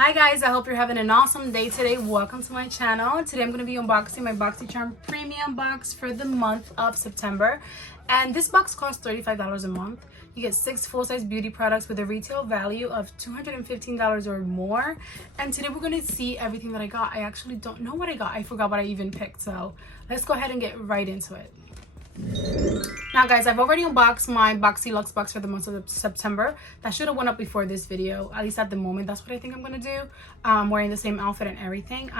Hi guys, I hope you're having an awesome day today. Welcome to my channel. Today I'm going to be unboxing my Boxycharm premium box for the month of September. And this box costs $35 a month. You get 6 full-size beauty products with a retail value of $215 or more. And today we're going to see everything that I got. I actually don't know what I got. I forgot what I even picked. So let's go ahead and get right into it. Now guys, I've already unboxed my Boxy Luxe box for the month of September. That should have went up before this video, at least at the moment. That's what I think I'm gonna do. I'm wearing the same outfit and everything.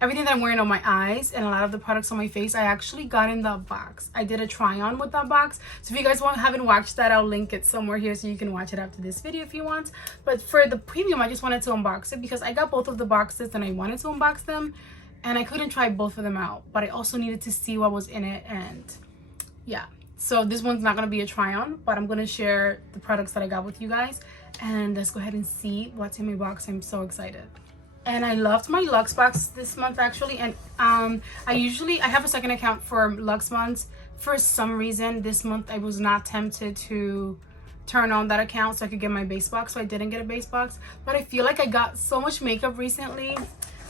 Everything that I'm wearing on my eyes and a lot of the products on my face, I actually got in that box. I did a try on with that box. So if you guys haven't watched that, I'll link it somewhere here so you can watch it after this video if you want. But for the premium, I just wanted to unbox it because I got both of the boxes and I wanted to unbox them and I couldn't try both of them out. But I also needed to see what was in it, and yeah, so this one's not going to be a try on, but I'm going to share the products that I got with you guys, and let's go ahead and see what's in my box. I'm so excited. And I loved my Luxe box this month actually, and I have a second account for Luxe months. For some reason this month I was not tempted to turn on that account so I could get my base box, so I didn't get a base box. But I feel like I got so much makeup recently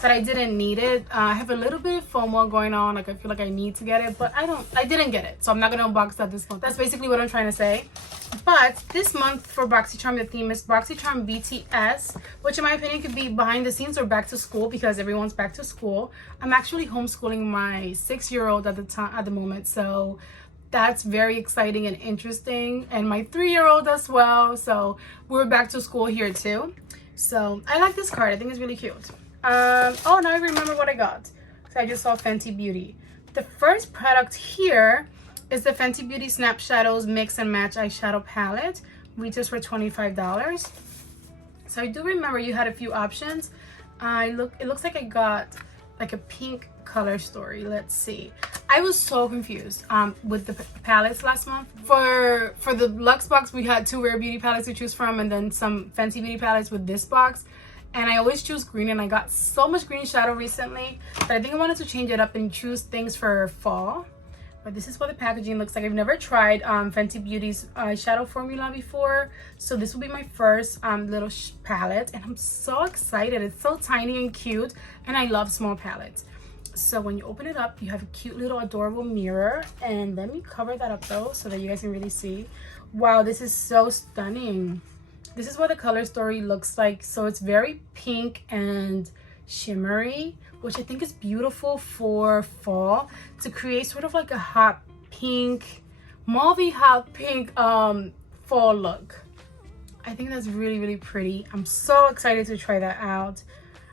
that I didn't need it. I have a little bit of FOMO going on, like I feel like I need to get it, but I didn't get it, so I'm not gonna unbox that this month. That's basically what I'm trying to say. But this month for Boxycharm, the theme is Boxycharm BTS, which in my opinion could be behind the scenes or back to school, because everyone's back to school. I'm actually homeschooling my 6-year-old at the moment, so that's very exciting and interesting, and my 3-year-old as well. So we're back to school here too. So I like this card. I think it's really cute. Oh, now I remember what I got. So I just saw Fenty Beauty. The first product here is the Fenty Beauty Snap Shadows Mix and Match Eyeshadow Palette. Retails for $25. So I do remember you had a few options. It looks like I got like a pink color story. Let's see. I was so confused with the palettes last month. For the Luxe box, we had 2 Rare Beauty palettes to choose from, and then some Fenty Beauty palettes with this box. And I always choose green, and I got so much green shadow recently, but I think I wanted to change it up and choose things for fall. But this is what the packaging looks like. I've never tried Fenty Beauty's eyeshadow formula before, so this will be my first little palette, and I'm so excited. It's so tiny and cute, and I love small palettes. So when you open it up, you have a cute little adorable mirror, and let me cover that up though so that you guys can really see. Wow, this is so stunning. This is what the color story looks like. So it's very pink and shimmery, which I think is beautiful for fall, to create sort of like a hot pink, mauvey hot pink fall look. I think that's really, really pretty. I'm so excited to try that out.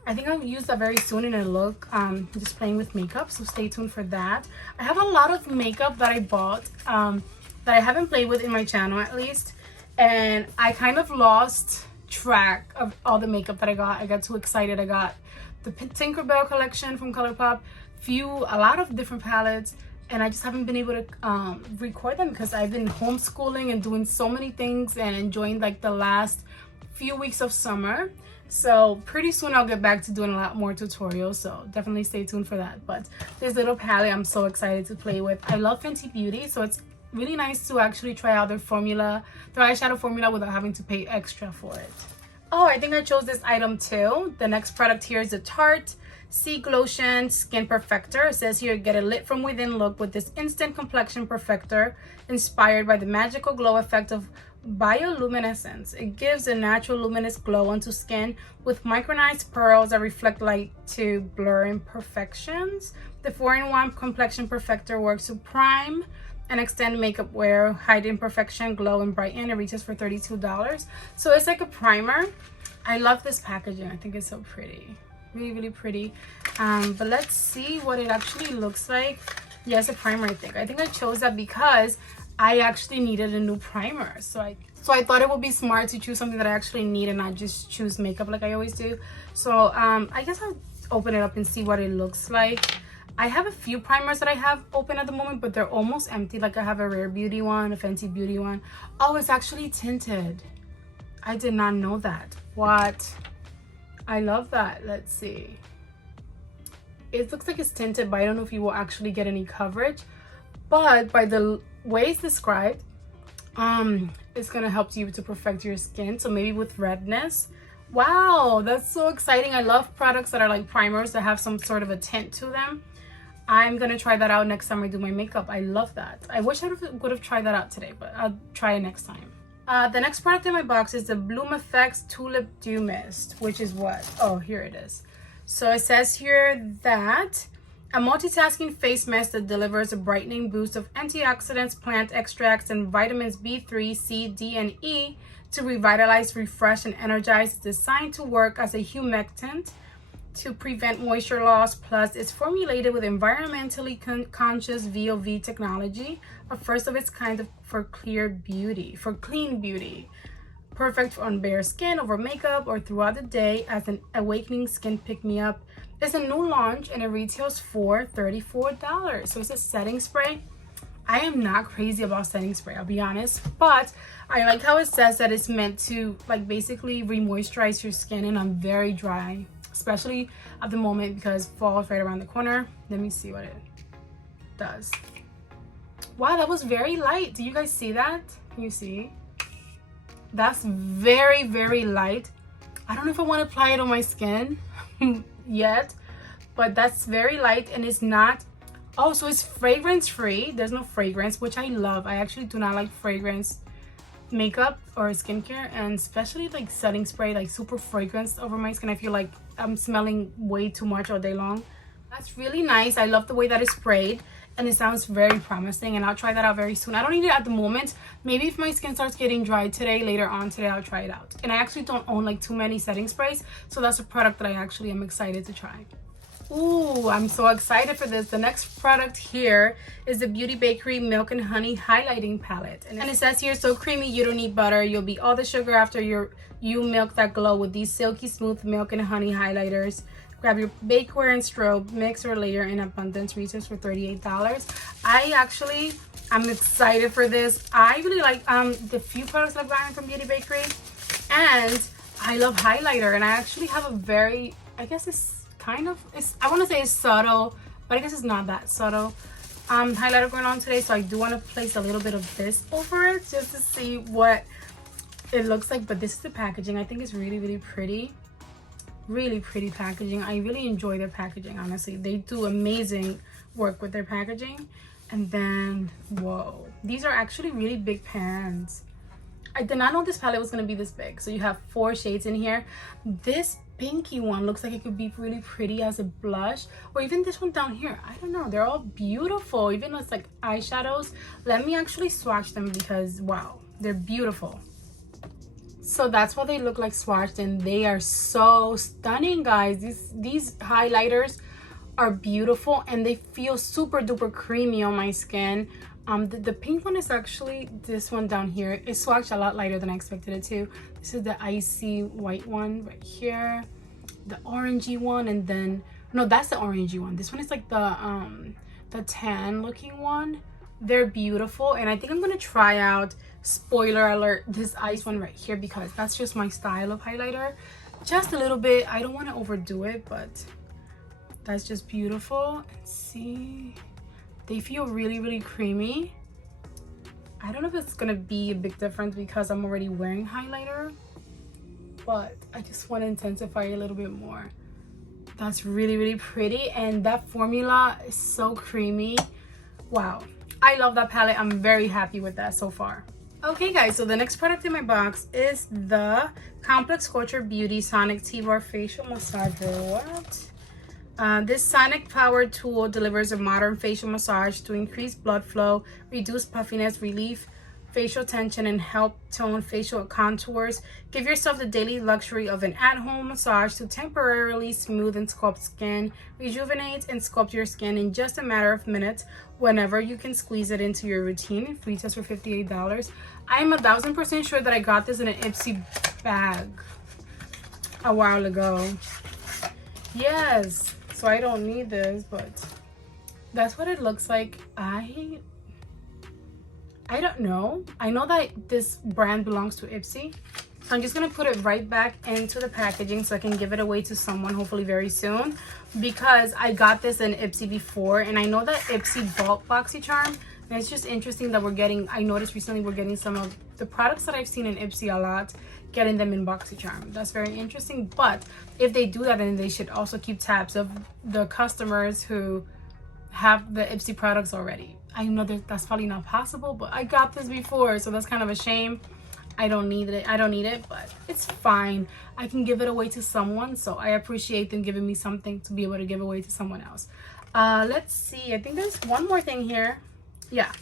I think I'll use that very soon in a look, just playing with makeup, so stay tuned for that. I have a lot of makeup that I bought that I haven't played with in my channel at least. And I kind of lost track of all the makeup that I got. I got too excited. I got the Tinkerbell collection from ColourPop, a lot of different palettes, and I just haven't been able to record them because I've been homeschooling and doing so many things and enjoying like the last few weeks of summer. So pretty soon I'll get back to doing a lot more tutorials, so definitely stay tuned for that. But this little palette I'm so excited to play with. I love Fenty Beauty, so it's really nice to actually try out their eyeshadow formula without having to pay extra for it. Oh, I think I chose this item too. The next product here is the Tarte Sea Glotion Skin Perfector. It says here, get a lit from within look with this instant complexion perfector inspired by the magical glow effect of bioluminescence. It gives a natural luminous glow onto skin with micronized pearls that reflect light to blur imperfections. The 4-in-1 complexion perfector works to prime and extend makeup wear, hide imperfection, glow, and brighten. It reaches for $32. So it's like a primer. I love this packaging. I think it's so pretty. Really, really pretty. But let's see what it actually looks like. Yes, a primer, I think. I think I chose that because I actually needed a new primer. So I thought it would be smart to choose something that I actually need and not just choose makeup like I always do. So I guess I'll open it up and see what it looks like. I have a few primers that I have open at the moment, but they're almost empty. Like I have a Rare Beauty one, a Fenty Beauty one. Oh, it's actually tinted. I did not know that. What? I love that. Let's see. It looks like it's tinted, but I don't know if you will actually get any coverage. But by the way it's described, it's gonna help you to perfect your skin. So maybe with redness Wow, that's so exciting. I love products that are like primers that have some sort of a tint to them. I'm gonna try that out next time I do my makeup. I love that. I wish I would have tried that out today, but I'll try it next time. The next product in my box is the Bloom Effects Tulip Dew Mist, which is what? Oh, here it is. So it says here that a multitasking face mask that delivers a brightening boost of antioxidants, plant extracts, and vitamins B3, C, D, and E to revitalize, refresh, and energize. It's designed to work as a humectant to prevent moisture loss. Plus, it's formulated with environmentally conscious VOV technology, a first of its kind for clean beauty. Perfect on bare skin, over makeup, or throughout the day as an awakening skin pick-me-up. It's a new launch and it retails for $34. So it's a setting spray. I am not crazy about setting spray, I'll be honest, but I like how it says that it's meant to like basically re-moisturize your skin, and I'm very dry, especially at the moment because fall is right around the corner. Let me see what it does. Wow, that was very light. Do you guys see that? Can you see? That's very, very light. I don't know if I want to apply it on my skin yet, but that's very light, and it's not. Oh, so it's fragrance free. There's no fragrance, which I love. I actually do not like fragrance makeup or skincare, and especially like setting spray, like super fragrance over my skin. I feel like I'm smelling way too much all day long. That's really nice. I love the way that it's sprayed, and it sounds very promising, and I'll try that out very soon. I don't need it at the moment. Maybe if my skin starts getting dry today, later on today, I'll try it out. And I actually don't own like too many setting sprays, so that's a product that I actually am excited to try. Ooh, I'm so excited for this. The next product here is the Beauty Bakery Milk and Honey Highlighting Palette. And it says here, so creamy, you don't need butter. You'll beat all the sugar after you milk that glow with these silky smooth milk and honey highlighters. Grab your bakeware and strobe, mix or layer in abundance. Retails for $38. I'm excited for this. I really like the few products I've gotten from Beauty Bakery, and I love highlighter. And I actually have a very, I guess it's kind of, I want to say it's subtle, but I guess it's not that subtle highlighter going on today. So I do want to place a little bit of this over it just to see what it looks like. But this is the packaging. I think it's really, really pretty. Really pretty packaging. I really enjoy their packaging, honestly. They do amazing work with their packaging. And then, whoa, these are actually really big pans. I did not know this palette was going to be this big. So you have 4 shades in here. This pinky one looks like it could be really pretty as a blush, or even this one down here. I don't know, they're all beautiful. Even though it's like eyeshadows, let me actually swatch them because wow, they're beautiful. So that's what they look like swatched, and they are so stunning, guys. These highlighters are beautiful, and they feel super duper creamy on my skin. The pink one is actually this one down here. It swatched a lot lighter than I expected it to. This is the icy white one right here, the orangey one, and then no, that's the orangey one. This one is like the tan looking one. They're beautiful, and I think I'm gonna try out, spoiler alert, this ice one right here because that's just my style of highlighter. Just a little bit. I don't want to overdo it, but that's just beautiful. And see, they feel really, really creamy. I don't know if it's gonna be a big difference because I'm already wearing highlighter, but I just want to intensify a little bit more. That's really, really pretty, and that formula is so creamy. Wow, I love that palette. I'm very happy with that so far. Okay guys, so the next product in my box is the Complex Culture Beauty Sonic T-Bar Facial Massager. What? This sonic powered tool delivers a modern facial massage to increase blood flow, reduce puffiness, relieve facial tension, and help tone facial contours. Give yourself the daily luxury of an at-home massage to temporarily smooth and sculpt skin, rejuvenate and sculpt your skin in just a matter of minutes whenever you can squeeze it into your routine. It retails for $58. I am 1000% sure that I got this in an Ipsy bag a while ago. Yes, so I don't need this, but that's what it looks like. I don't know. I know that this brand belongs to Ipsy, so I'm just gonna put it right back into the packaging so I can give it away to someone hopefully very soon, because I got this in Ipsy before, and I know that Ipsy bought Boxycharm, and it's just interesting that I noticed recently we're getting some of the products that I've seen in Ipsy a lot, getting them in Boxycharm. That's very interesting. But if they do that, then they should also keep tabs of the customers who have the Ipsy products already. I know that that's probably not possible, but I got this before, so that's kind of a shame. I don't need it, but it's fine. I can give it away to someone, so I appreciate them giving me something to be able to give away to someone else. Let's see, I think there's one more thing here. Yeah,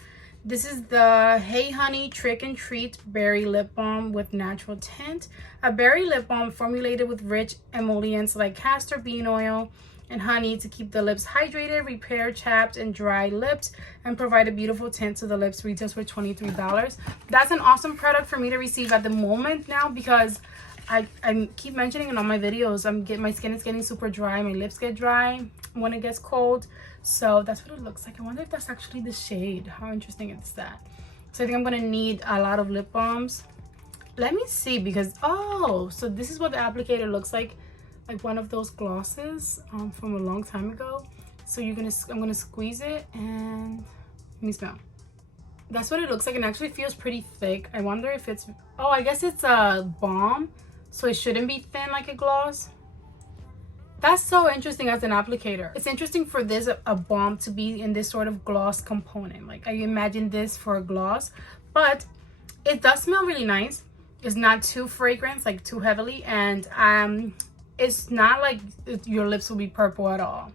this is the Hey Honey Trick and Treat Berry Lip Balm with Natural Tint. A berry lip balm formulated with rich emollients like castor bean oil and honey to keep the lips hydrated, repair chapped and dry lips, and provide a beautiful tint to the lips. Retails for $23. That's an awesome product for me to receive at the moment now, because I keep mentioning in all my videos, my skin is getting super dry, my lips get dry when it gets cold. So that's what it looks like. I wonder if that's actually the shade. How interesting is that? So I think I'm gonna need a lot of lip balms. Let me see, because oh, so this is what the applicator looks like one of those glosses from a long time ago. So I'm gonna squeeze it and let me smell. That's what it looks like, and actually feels pretty thick. I wonder if it's, oh, I guess it's a balm, so it shouldn't be thin like a gloss. That's so interesting as an applicator. It's interesting for this a balm to be in this sort of gloss component. Like I imagine this for a gloss, but it does smell really nice. It's not too fragrant, like too heavily, and it's not like your lips will be purple at all.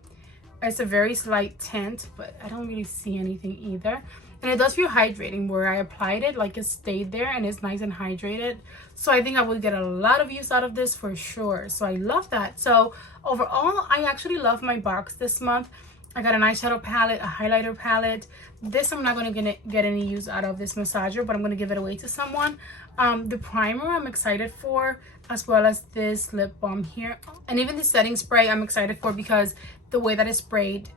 It's a very slight tint, but I don't really see anything either. And it does feel hydrating. Where I applied it, like it stayed there and it's nice and hydrated. So I think I would get a lot of use out of this for sure. So I love that. So overall, I actually love my box this month. I got an eyeshadow palette, a highlighter palette. This I'm not going to get any use out of, this massager, but I'm going to give it away to someone. The primer I'm excited for, as well as this lip balm here. And even the setting spray I'm excited for, because the way that it's sprayed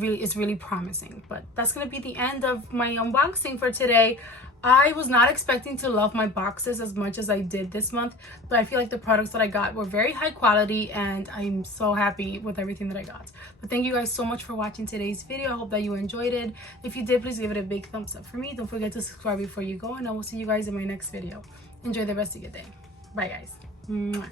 is really promising. But that's going to be the end of my unboxing for today. I was not expecting to love my boxes as much as I did this month, but I feel like the products that I got were very high quality, and I'm so happy with everything that I got. But thank you guys so much for watching today's video. I hope that you enjoyed it. If you did, please give it a big thumbs up for me. Don't forget to subscribe before you go, and I will see you guys in my next video. Enjoy the rest of your day. Bye guys. Mwah.